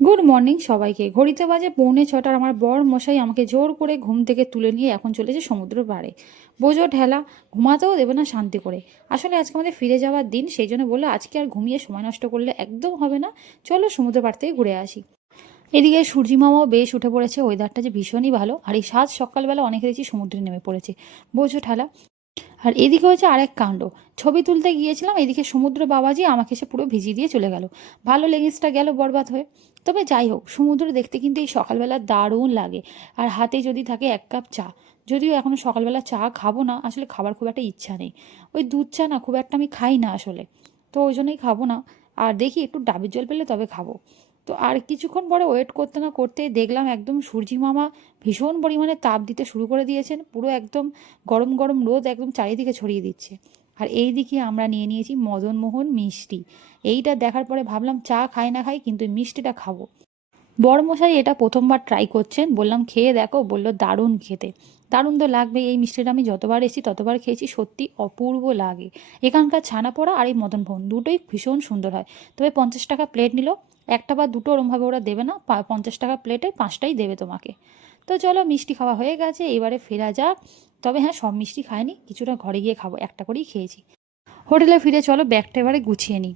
Good morning সবাইকে। ঘড়িতে বাজে 6:45। আমার বর মশাই আমাকে জোর করে ঘুম থেকে তুলে নিয়ে এখন চলেছে সমুদ্র পাড়ে। বোঝো ঠেলা, ঘুমাতেও দেবে না শান্তি করে। আসলে আজকে আমাদের ফিরে যাওয়ার দিন, সেই জন্য বললো আজকে আর ঘুমিয়ে সময় নষ্ট করলে একদম হবে না, চলো সমুদ্র পাড় থেকে ঘুরে আসি। এদিকে সূর্যি মামাও বেশ উঠে পড়েছে, ওয়েদারটা যে ভীষণই ভালো। আর এই সাত সকালবেলা অনেকে দেখছি সমুদ্রে নেমে পড়েছে, বোঝো ঠেলা। আর এদিকে হয়েছে আরেক কাণ্ড। ছবি তুলতে গিয়েছিলাম, এদিকে সমুদ্র বাবাজি আমাকে এসে পুরো ভিজিয়ে দিয়ে চলে গেল। ভালো লেগেন্সটা গেল বরবাদ হয়ে। তবে যাই হোক, সমুদ্র দেখতে কিন্তু এই সকালবেলা দারুণ লাগে। আর হাতে যদি থাকে এক কাপ চা, যদিও এখনও সকালবেলা চা খাবো না, আসলে খাবার খুব একটা ইচ্ছা নেই। ওই দুধ চা না খুব একটা আমি খাই না আসলে, তো ওই জন্যই খাবো না। আর দেখি একটু ডাবের জল পেলে তবে খাবো। তো আর কিছুক্ষণ পরে ওয়েট করতে না করতেই দেখলাম একদম সূর্যি মামা ভীষণ পরিমাণে তাপ দিতে শুরু করে দিয়েছেন, পুরো একদম গরম গরম রোদ একদম চারিদিকে ছড়িয়ে দিচ্ছে। আর এই দিকে আমরা নিয়ে নিয়েছি মদনমোহন মিষ্টি। এইটা দেখার পরে ভাবলাম চা খাই না খাই, কিন্তু এই মিষ্টিটা খাবো। বড়মশাই এটা প্রথমবার ট্রাই করছেন, বললাম খেয়ে দেখো, বললো দারুণ খেতে। দারুণ তো লাগবে, এই মিষ্টিটা আমি যতবার এসেছি ততবার খেয়েছি, সত্যি অপূর্ব লাগে। এখানকার ছানা পোড়া আর এই মদনমোহন দুটোই ভীষণ সুন্দর হয়। তবে 50 টাকা প্লেট নিল, একটা বা দুটো ওরমভাবে ওরা দেবে না, 50 টাকা প্লেটে 5টাই দেবে তোমাকে। তো চলো, মিষ্টি খাওয়া হয়ে গেছে, এবারে ফেরা যাক। তবে হ্যাঁ, সব মিষ্টি খাইনি, কিছুটা ঘরে গিয়ে খাবো, একটা করেই খেয়েছি। হোটেলে ফিরে চলো, ব্যাগটা এবারে গুছিয়ে নিই।